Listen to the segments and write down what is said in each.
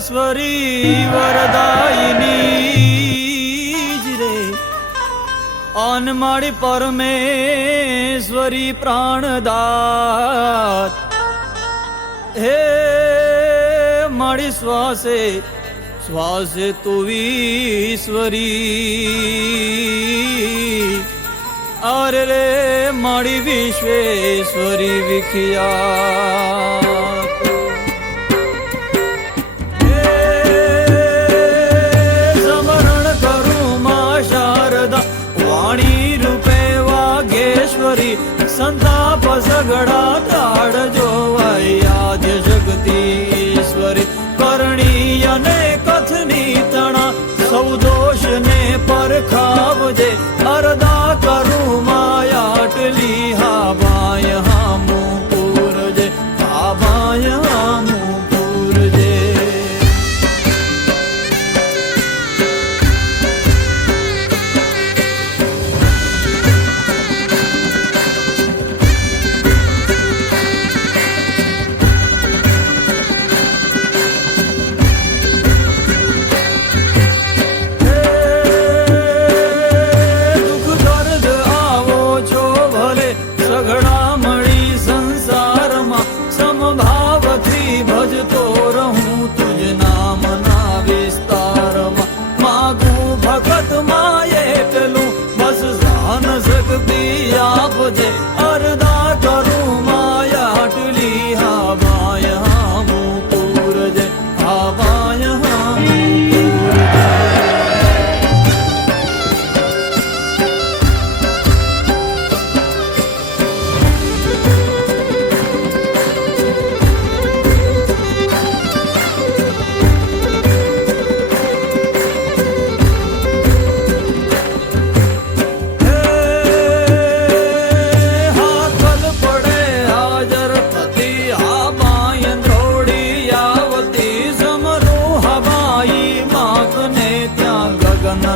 વાગેશ્વરી વરદાયિની જ રે અનમાળી પરમેશ્વરી પ્રાણદાત હે મારી શ્વાસે શ્વાસે તું ઈશ્વરી અરે રે મારી વિશ્વેશ્વરી વિખ્યાત સમરણ કરું માં શારદા વાણી રૂપે વાગેશ્વરી સંતાપ સગડા તાળ જોવાય આદ્ય શક્તિ ઈશ્વરી કરણી અને કથની તણા સૌ દોષ ને પરખાવજે અરદા કરું માયાટલી હા બાય હામું પૂરજે હા બાય હામું પૂરજે સઘળા મળી સંસારમાં સમભાવથી ભજતો રહું તુજ નામના વિસ્તારમાં માગું ભગત માં એટલું બસ જાન શક્તિ આપજે અરદા કરું માયાટલી હા બાય હામું પૂરજે હા બાય હામું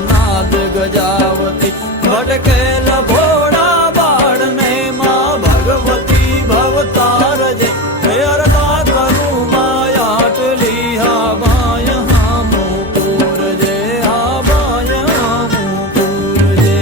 નાદ ગજાવતી ભટકેલ ભોળા બાળને માં ભગવતી ભવતારજે અરદા કરું માયાટલી હા બાય હામું પૂરજે હા બાય હામું પૂરજે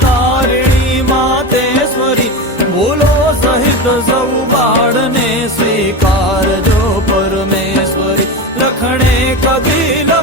તારિણી માતેશ્વરી બોલો સહિત સૌ બાળને સ્વીકારજો પરમેશ્વરી લખણે કદી